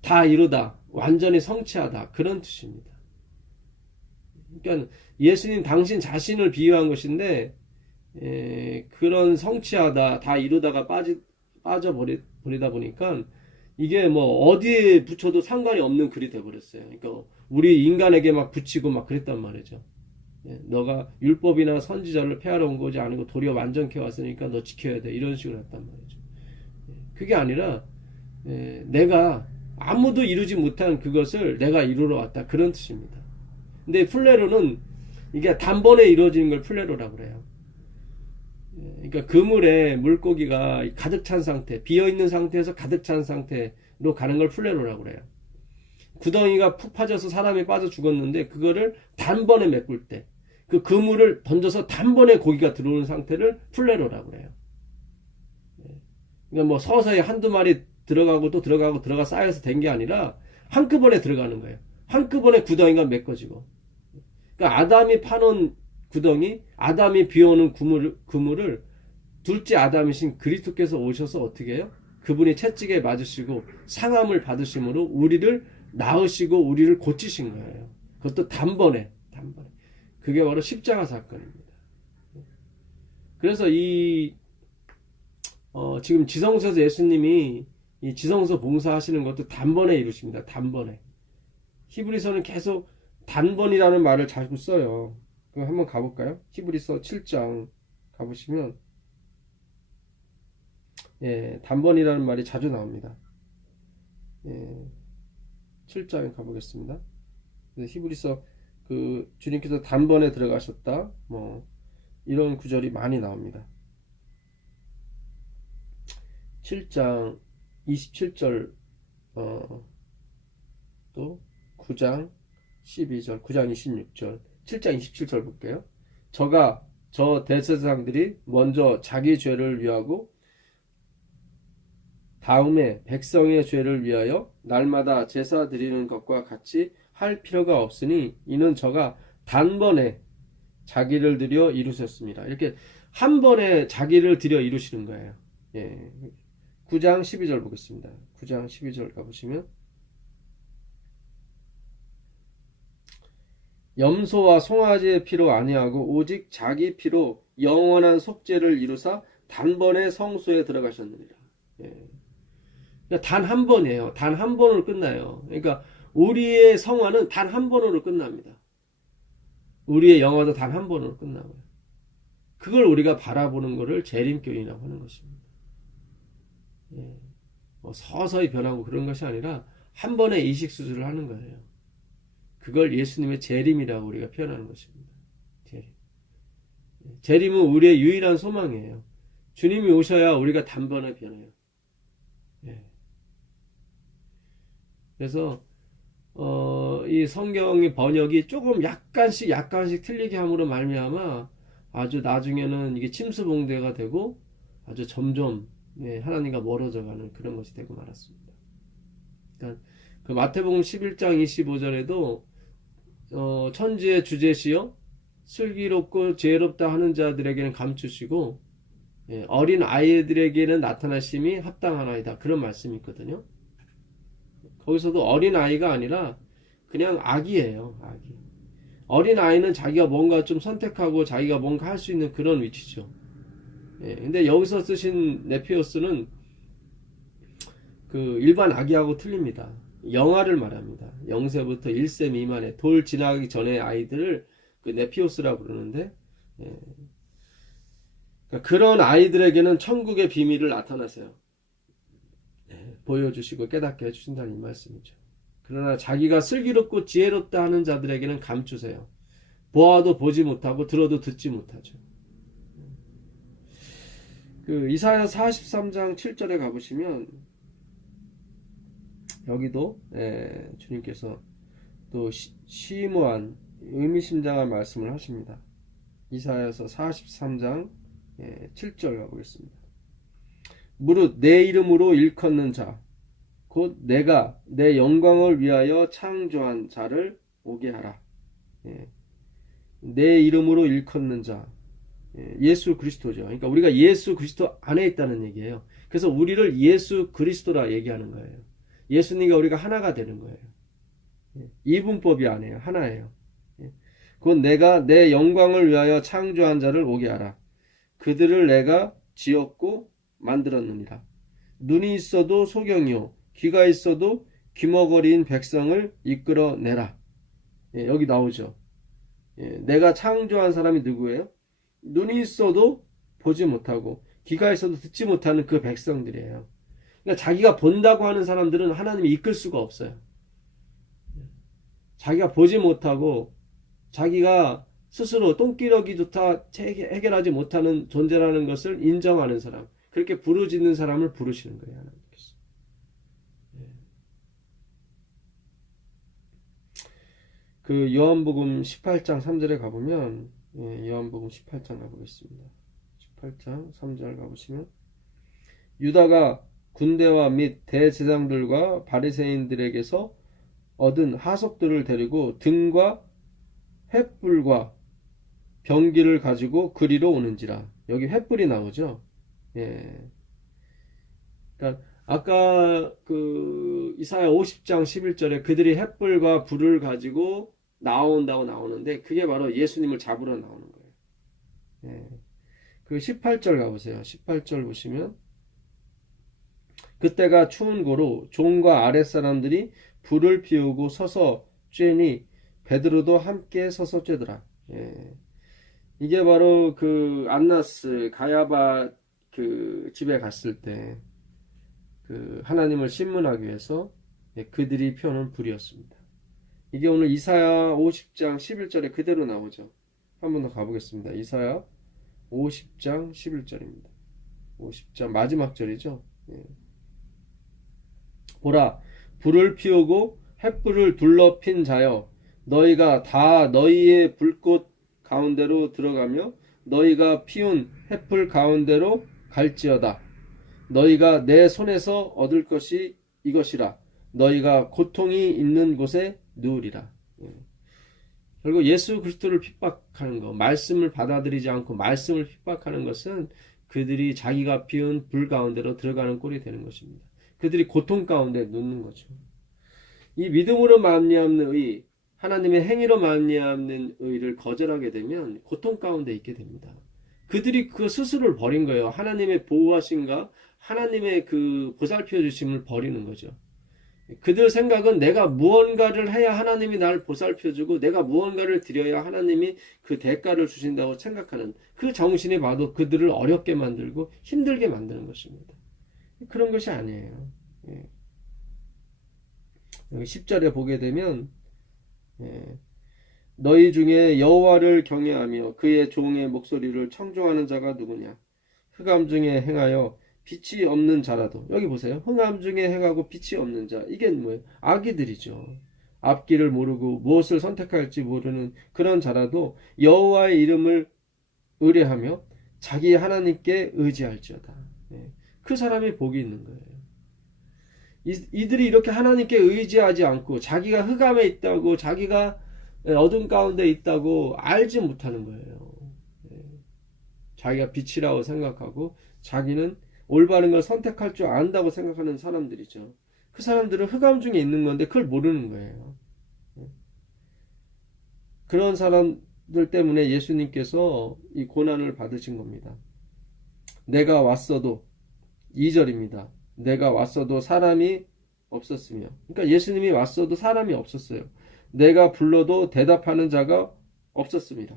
다 이루다, 완전히 성취하다 그런 뜻입니다. 그러니까 예수님 당신 자신을 비유한 것인데 그런 성취하다, 다 이루다가 빠져버리다 보니까 이게 뭐 어디에 붙여도 상관이 없는 글이 돼버렸어요. 그러니까 우리 인간에게 막 붙이고 막 그랬단 말이죠. 너가 율법이나 선지자를 폐하러 온 거지 아니고 도리어 완전케 왔으니까 너 지켜야 돼 이런 식으로 했단 말이죠. 그게 아니라 내가 아무도 이루지 못한 그것을 내가 이루러 왔다 그런 뜻입니다. 근데 플레로는 이게 단번에 이루어지는 걸 플레로라고 그래요. 그러니까 그물에 물고기가 가득 찬 상태, 비어있는 상태에서 가득 찬 상태로 가는 걸 플레로라고 그래요. 구덩이가 푹 파져서 사람이 빠져 죽었는데 그거를 단번에 메꿀 때 그 그물을 던져서 단번에 고기가 들어오는 상태를 플레로라고 그래요. 그러니까 뭐 서서히 한두 마리 들어가고 또 들어가고 들어가 쌓여서 된 게 아니라 한꺼번에 들어가는 거예요. 한꺼번에 구덩이가 메꿔지고. 그러니까 아담이 파놓은 구덩이, 아담이 비워놓은 그물을 둘째 아담이신 그리스도께서 오셔서 어떻게 해요? 그분이 채찍에 맞으시고 상함을 받으심으로 우리를 낳으시고 우리를 고치신 거예요. 그것도 단번에. 그게 바로 십자가 사건입니다. 그래서 지금 지성소에서 예수님이 이 지성소 봉사하시는 것도 단번에 이루십니다. 단번에. 히브리서는 계속 단번이라는 말을 자꾸 써요. 그럼 한번 가볼까요? 히브리서 7장 가보시면 단번이라는 말이 자주 나옵니다. 7장에 가보겠습니다. 히브리서 그 주님께서 단번에 들어가셨다 뭐 이런 구절이 많이 나옵니다. 7장 27절 또 9장 12절 9장 26절 7장 27절 볼게요. 저 대제사장들이 먼저 자기 죄를 위하고 다음에 백성의 죄를 위하여 날마다 제사 드리는 것과 같이 할 필요가 없으니 이는 저가 단번에 자기를 들여 이루셨습니다. 이렇게 한 번에 자기를 들여 이루시는 거예요. 예. 9장 12절 보겠습니다. 9장 12절 가보시면 염소와 송아지의 피로 아니하고 오직 자기 피로 영원한 속죄를 이루사 단번에 성소에 들어가셨느니라. 예. 그러니까 단 한 번이에요. 단 한 번으로 끝나요. 그러니까 우리의 성화는 단 한 번으로 끝납니다. 우리의 영화도 단 한 번으로 끝나고요. 그걸 우리가 바라보는 것을 재림교인이라고 하는 것입니다. 예. 서서히 변하고 그런 것이 아니라 한 번에 이식 수술을 하는 거예요. 그걸 예수님의 재림이라고 우리가 표현하는 것입니다. 재림. 재림은 우리의 유일한 소망이에요. 주님이 오셔야 우리가 단번에 변해요. 예. 그래서 이 성경의 번역이 조금 약간씩 틀리게 함으로 말미암아 아주 나중에는 이게 침수봉대가 되고 아주 점점 하나님과 멀어져가는 그런 것이 되고 말았습니다. 그러니까 그 마태복음 11장 25절에도 천지의 주제시여 슬기롭고 지혜롭다 하는 자들에게는 감추시고 어린 아이들에게는 나타나심이 합당하나이다. 그런 말씀이 있거든요. 거기서도 어린 아이가 아니라 그냥 아기예요. 아기. 어린 아이는 자기가 뭔가 좀 선택하고 자기가 뭔가 할 수 있는 그런 위치죠. 근데 여기서 쓰신 네피오스는 그 일반 아기하고 틀립니다. 영아를 말합니다. 0세부터 1세 미만의 돌 지나가기 전의 아이들을 그 네피오스라고 그러는데 그러니까 그런 아이들에게는 천국의 비밀을 나타나세요. 보여주시고 깨닫게 해주신다는 이 말씀이죠. 그러나 자기가 슬기롭고 지혜롭다 하는 자들에게는 감추세요. 보아도 보지 못하고 들어도 듣지 못하죠. 그 이사야 43장 7절에 가보시면 여기도 주님께서 또 심오한 의미심장한 말씀을 하십니다. 이사야서 43장 7절 가보겠습니다. 무릇 내 이름으로 일컫는 자 곧 내가 내 영광을 위하여 창조한 자를 오게 하라. 내 이름으로 일컫는 자 예수 그리스도죠. 그러니까 우리가 예수 그리스도 안에 있다는 얘기예요. 그래서 우리를 예수 그리스도라 얘기하는 거예요. 예수님과 우리가 하나가 되는 거예요. 이분법이 아니에요. 하나예요. 곧 내가 내 영광을 위하여 창조한 자를 오게 하라. 그들을 내가 지었고 만들었느니라. 눈이 있어도 소경이요 귀가 있어도 귀머거리인 백성을 이끌어내라. 여기 나오죠. 내가 창조한 사람이 누구예요? 눈이 있어도 보지 못하고 귀가 있어도 듣지 못하는 그 백성들이에요. 그러니까 자기가 본다고 하는 사람들은 하나님이 이끌 수가 없어요. 자기가 보지 못하고 자기가 스스로 똥기러기조차 해결하지 못하는 존재라는 것을 인정하는 사람, 그렇게 부르짖는 사람을 부르시는 거예요. 하나님께서. 그 요한복음 18장 3절에 가보면 요한복음 18장 가보겠습니다. 18장 3절 가보시면 유다가 군대와 및 대제사장들과 바리새인들에게서 얻은 하석들을 데리고 등과 횃불과 병기를 가지고 그리로 오는지라. 여기 횃불이 나오죠. 그러니까 아까 그 이사야 50장 11절에 그들이 횃불과 불을 가지고 나온다고 나오는데 그게 바로 예수님을 잡으러 나오는 거예요. 그 18절 가보세요. 18절 보시면 그때가 추운 고로 종과 아랫사람들이 불을 피우고 서서 쬐니 베드로도 함께 서서 쬐더라. 이게 바로 그 안나스 가야바 그 집에 갔을 때 그 하나님을 신문하기 위해서 그들이 펴놓은 불이었습니다. 이게 오늘 이사야 50장 11절에 그대로 나오죠. 한 번 더 가보겠습니다. 이사야 50장 11절입니다. 50장 마지막 절이죠. 보라, 불을 피우고 횃불을 둘러 핀 자여, 너희가 다 너희의 불꽃 가운데로 들어가며 너희가 피운 횃불 가운데로 갈지어다. 너희가 내 손에서 얻을 것이 이것이라. 너희가 고통이 있는 곳에 누우리라. 결국 예수 그리스도를 핍박하는 것, 말씀을 받아들이지 않고 말씀을 핍박하는 것은 그들이 자기가 피운 불 가운데로 들어가는 꼴이 되는 것입니다. 그들이 고통 가운데 놓는 거죠. 이 믿음으로 말미암는 의, 하나님의 행위로 말미암는 의를 거절하게 되면 고통 가운데 있게 됩니다. 그들이 그 스스로를 버린 거예요. 하나님의 보호하심과 하나님의 그 보살펴 주심을 버리는 거죠. 그들 생각은 내가 무언가를 해야 하나님이 나를 보살펴주고 내가 무언가를 드려야 하나님이 그 대가를 주신다고 생각하는 그 정신이 봐도 그들을 어렵게 만들고 힘들게 만드는 것입니다. 그런 것이 아니에요. 예. 여기 10절에 보게 되면 예. 너희 중에 여호와를 경외하며 그의 종의 목소리를 청종하는 자가 누구냐? 흑암 중에 행하여 빛이 없는 자라도, 여기 보세요. 흑암 중에 행하고 빛이 없는 자, 이게 뭐예요? 아기들이죠. 앞길을 모르고 무엇을 선택할지 모르는 그런 자라도 여호와의 이름을 의뢰하며 자기 하나님께 의지할지어다. 그 사람이 복이 있는 거예요. 이들이 이렇게 하나님께 의지하지 않고 자기가 흑암에 있다고, 자기가 어둠 가운데 있다고 알지 못하는 거예요. 자기가 빛이라고 생각하고 자기는 올바른 걸 선택할 줄 안다고 생각하는 사람들이죠. 그 사람들은 흑암 중에 있는 건데 그걸 모르는 거예요. 그런 사람들 때문에 예수님께서 이 고난을 받으신 겁니다. 내가 왔어도, 2절입니다. 내가 왔어도 사람이 없었으며, 그러니까 예수님이 왔어도 사람이 없었어요. 내가 불러도 대답하는 자가 없었습니다.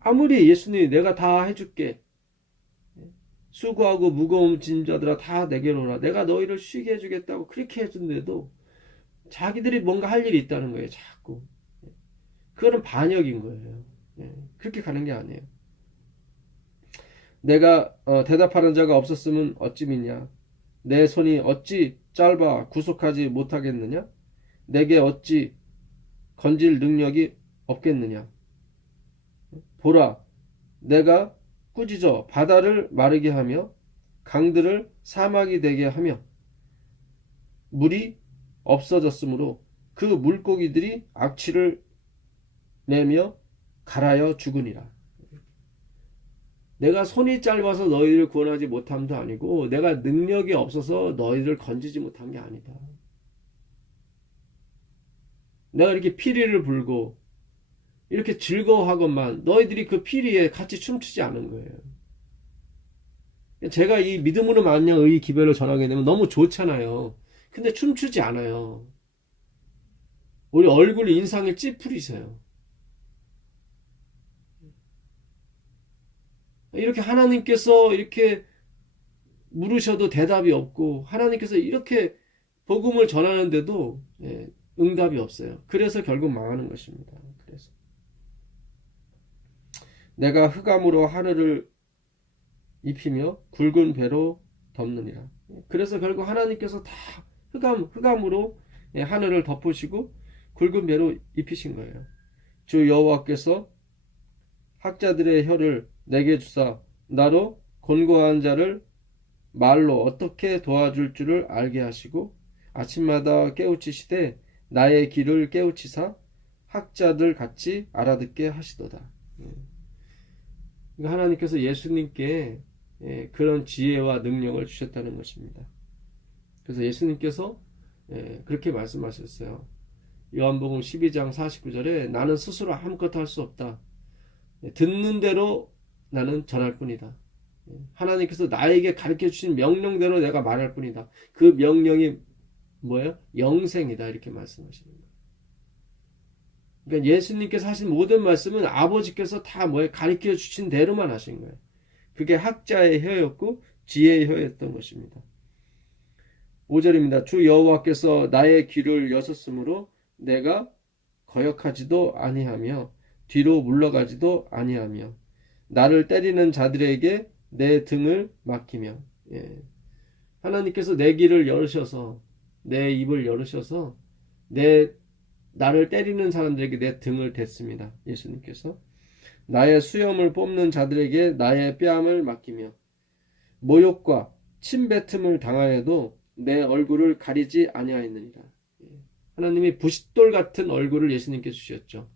아무리 예수님이 내가 다 해줄게, 수고하고 무거운 짐자들아 다 내게로 오라, 내가 너희를 쉬게 해주겠다고 그렇게 해준데도 자기들이 뭔가 할 일이 있다는 거예요. 자꾸. 그거는 반역인 거예요. 그렇게 가는 게 아니에요. 내가 대답하는 자가 없었으면 어찌 믿냐? 내 손이 어찌 짧아 구속하지 못하겠느냐? 내게 어찌 건질 능력이 없겠느냐? 보라, 내가 꾸짖어 바다를 마르게 하며 강들을 사막이 되게 하며 물이 없어졌으므로 그 물고기들이 악취를 내며 갈아여 죽으니라. 내가 손이 짧아서 너희를 구원하지 못함도 아니고 내가 능력이 없어서 너희를 건지지 못한 게 아니다. 내가 이렇게 피리를 불고 이렇게 즐거워하건만 너희들이 그 피리에 같이 춤추지 않은 거예요. 제가 이 믿음으로 만냥 의 기별을 전하게 되면 너무 좋잖아요. 근데 춤추지 않아요. 우리 얼굴 인상에 찌푸리세요. 이렇게 하나님께서 이렇게 물으셔도 대답이 없고 하나님께서 이렇게 복음을 전하는데도 응답이 없어요. 그래서 결국 망하는 것입니다. 그래서 내가 흑암으로 하늘을 입히며 굵은 배로 덮느니라. 그래서 결국 하나님께서 다 흑암으로 하늘을 덮으시고 굵은 배로 입히신 거예요. 주 여호와께서 학자들의 혀를 내게 주사 나로 곤고한 자를 말로 어떻게 도와줄 줄을 알게 하시고 아침마다 깨우치시되 나의 귀를 깨우치사 학자들 같이 알아듣게 하시도다. 그러니까 하나님께서 예수님께 그런 지혜와 능력을 주셨다는 것입니다. 그래서 예수님께서 그렇게 말씀하셨어요. 요한복음 12장 49절에 나는 스스로 아무것도 할 수 없다. 듣는 대로 나는 전할 뿐이다. 하나님께서 나에게 가르쳐 주신 명령대로 내가 말할 뿐이다. 그 명령이 뭐예요? 영생이다. 이렇게 말씀하시는 거예요. 그러니까 예수님께서 하신 모든 말씀은 아버지께서 다 가르쳐 주신 대로만 하신 거예요. 그게 학자의 혀였고 지혜의 혀였던 것입니다. 5절입니다. 주 여호와께서 나의 귀를 여셨으므로 내가 거역하지도 아니하며 뒤로 물러가지도 아니하며 나를 때리는 자들에게 내 등을 맡기며. 하나님께서 내 귀를 열으셔서 내 입을 열으셔서 나를 때리는 사람들에게 내 등을 댔습니다. 예수님께서 나의 수염을 뽑는 자들에게 나의 뺨을 맡기며 모욕과 침뱉음을 당하여도 내 얼굴을 가리지 아니하였느니라. 하나님이 부싯돌 같은 얼굴을 예수님께 주셨죠.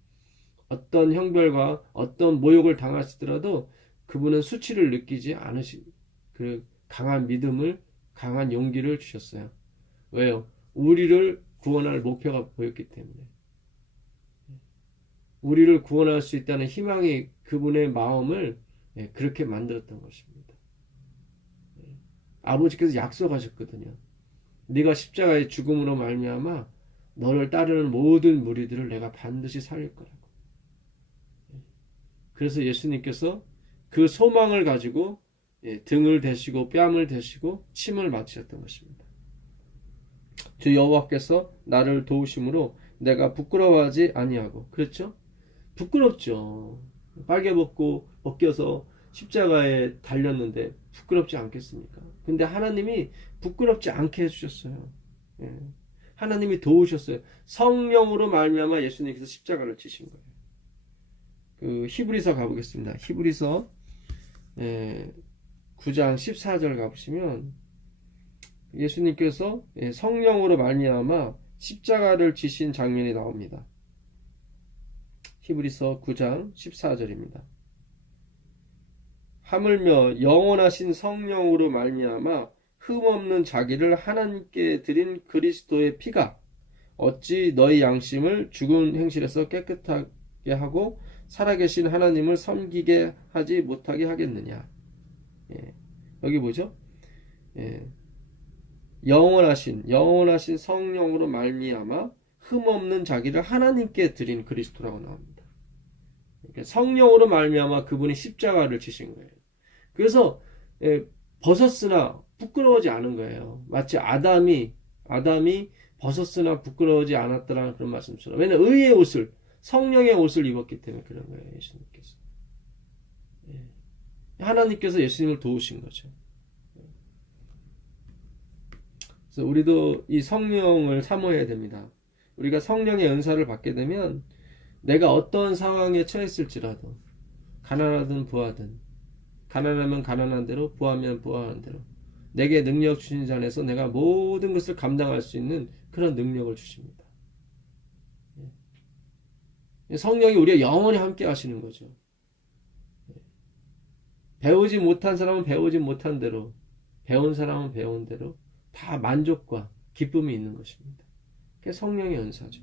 어떤 형벌과 어떤 모욕을 당하시더라도 그분은 수치를 느끼지 않으시, 그 강한 믿음을, 강한 용기를 주셨어요. 왜요? 우리를 구원할 목표가 보였기 때문에. 우리를 구원할 수 있다는 희망이 그분의 마음을 그렇게 만들었던 것입니다. 아버지께서 약속하셨거든요. 네가 십자가의 죽음으로 말미암아 너를 따르는 모든 무리들을 내가 반드시 살릴 거라고. 그래서 예수님께서 그 소망을 가지고 등을 대시고 뺨을 대시고 침을 맞으셨던 것입니다. 주 여호와께서 나를 도우심으로 내가 부끄러워하지 아니하고. 그렇죠? 부끄럽죠. 빨개 벗겨서 십자가에 달렸는데 부끄럽지 않겠습니까? 근데 하나님이 부끄럽지 않게 해주셨어요. 예. 하나님이 도우셨어요. 성령으로 말미암아 예수님께서 십자가를 지신 거예요. 그 히브리서 가보겠습니다. 히브리서 9장 14절 가보시면 예수님께서 성령으로 말미암아 십자가를 지신 장면이 나옵니다. 히브리서 9장 14절입니다. 하물며 영원하신 성령으로 말미암아 흠없는 자기를 하나님께 드린 그리스도의 피가 어찌 너희 양심을 죽은 행실에서 깨끗하게 하고 살아계신 하나님을 섬기게 하지 못하게 하겠느냐. 여기 뭐죠? 영원하신 성령으로 말미암아 흠없는 자기를 하나님께 드린 그리스도라고 나옵니다. 성령으로 말미암아 그분이 십자가를 지신 거예요. 그래서 벗었으나 부끄러워하지 않은 거예요. 마치 아담이 벗었으나 부끄러워하지 않았다라는 그런 말씀처럼. 왜냐하면 의의 옷을, 성령의 옷을 입었기 때문에 그런 거예요. 예수님께서. 하나님께서 예수님을 도우신 거죠. 그래서 우리도 이 성령을 사모해야 됩니다. 우리가 성령의 은사를 받게 되면 내가 어떤 상황에 처했을지라도 가난하든 부하든, 가난하면 가난한 대로, 부하면 부하한 대로 내게 능력 주신 자 안에서 내가 모든 것을 감당할 수 있는 그런 능력을 주십니다. 성령이 우리가 영원히 함께 하시는 거죠. 배우지 못한 사람은 배우지 못한 대로, 배운 사람은 배운 대로 다 만족과 기쁨이 있는 것입니다. 그게 성령의 은사죠.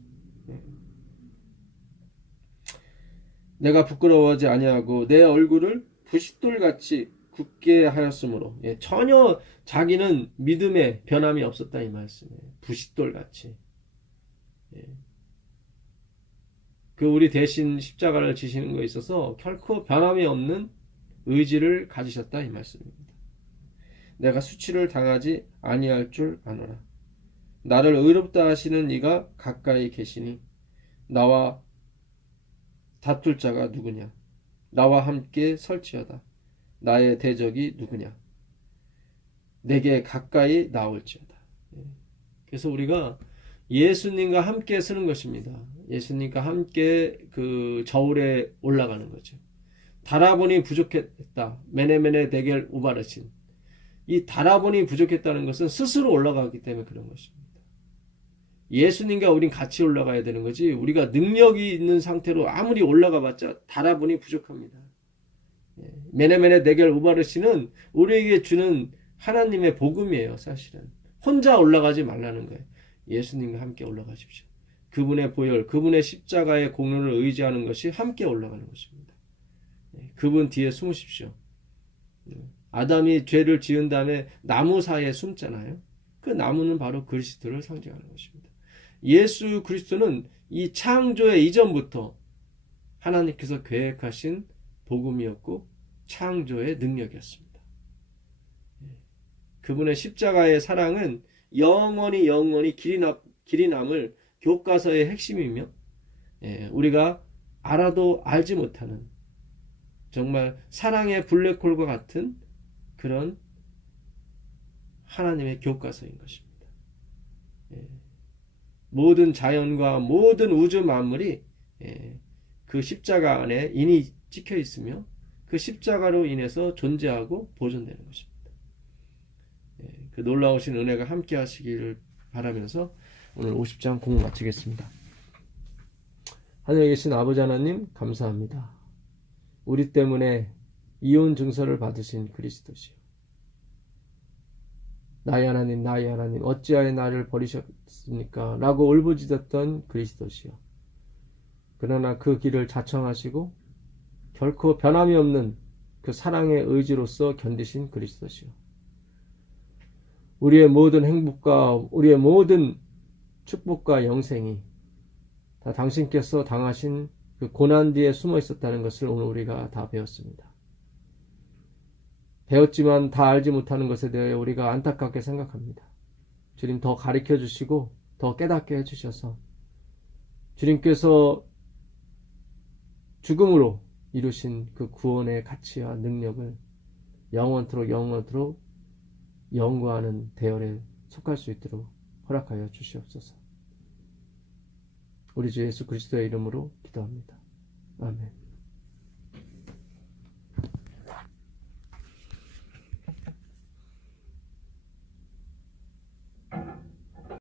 내가 부끄러워하지 아니하고 내 얼굴을 부싯돌같이 굳게 하였으므로, 전혀 자기는 믿음에 변함이 없었다 이 말씀이에요. 부싯돌같이. 그 우리 대신 십자가를 지시는 거에 있어서 결코 변함이 없는 의지를 가지셨다 이 말씀입니다. 내가 수치를 당하지 아니할 줄 아노라. 나를 의롭다 하시는 이가 가까이 계시니 나와 다툴 자가 누구냐? 나와 함께 설지어다. 나의 대적이 누구냐? 내게 가까이 나올지어다. 그래서 우리가 예수님과 함께 서는 것입니다. 예수님과 함께 그 저울에 올라가는 거죠. 달아보니 부족했다. 메네메네 데겔 우바르신. 이 달아보니 부족했다는 것은 스스로 올라가기 때문에 그런 것입니다. 예수님과 우린 같이 올라가야 되는 거지, 우리가 능력이 있는 상태로 아무리 올라가 봤자 달아보니 부족합니다. 메네메네 데겔 우바르신은 우리에게 주는 하나님의 복음이에요. 사실은 혼자 올라가지 말라는 거예요. 예수님과 함께 올라가십시오. 그분의 보혈, 그분의 십자가의 공로를 의지하는 것이 함께 올라가는 것입니다. 그분 뒤에 숨으십시오. 아담이 죄를 지은 다음에 나무 사이에 숨잖아요. 그 나무는 바로 그리스도를 상징하는 것입니다. 예수 그리스도는 이 창조의 이전부터 하나님께서 계획하신 복음이었고 창조의 능력이었습니다. 그분의 십자가의 사랑은 영원히 길이 남을 교과서의 핵심이며, 우리가 알아도 알지 못하는 정말 사랑의 블랙홀과 같은 그런 하나님의 교과서인 것입니다. 모든 자연과 모든 우주 만물이 그 십자가 안에 인이 찍혀 있으며 그 십자가로 인해서 존재하고 보존되는 것입니다. 그 놀라우신 은혜가 함께 하시기를 바라면서 오늘 50장 공부 마치겠습니다. 하늘에 계신 아버지 하나님 감사합니다. 우리 때문에 이혼 증서를 받으신 그리스도시요. 나의 하나님 어찌하여 나를 버리셨습니까? 라고 울부짖었던 그리스도시요. 그러나 그 길을 자청하시고 결코 변함이 없는 그 사랑의 의지로서 견디신 그리스도시요. 우리의 모든 행복과 우리의 모든 축복과 영생이 다 당신께서 당하신 그 고난 뒤에 숨어 있었다는 것을 오늘 우리가 다 배웠습니다. 배웠지만 다 알지 못하는 것에 대해 우리가 안타깝게 생각합니다. 주님 더 가르쳐 주시고 더 깨닫게 해주셔서 주님께서 죽음으로 이루신 그 구원의 가치와 능력을 영원토록 연구하는 대열에 속할 수 있도록 허락하여 주시옵소서. 우리 주 예수 그리스도의 이름으로 기도합니다. 아멘.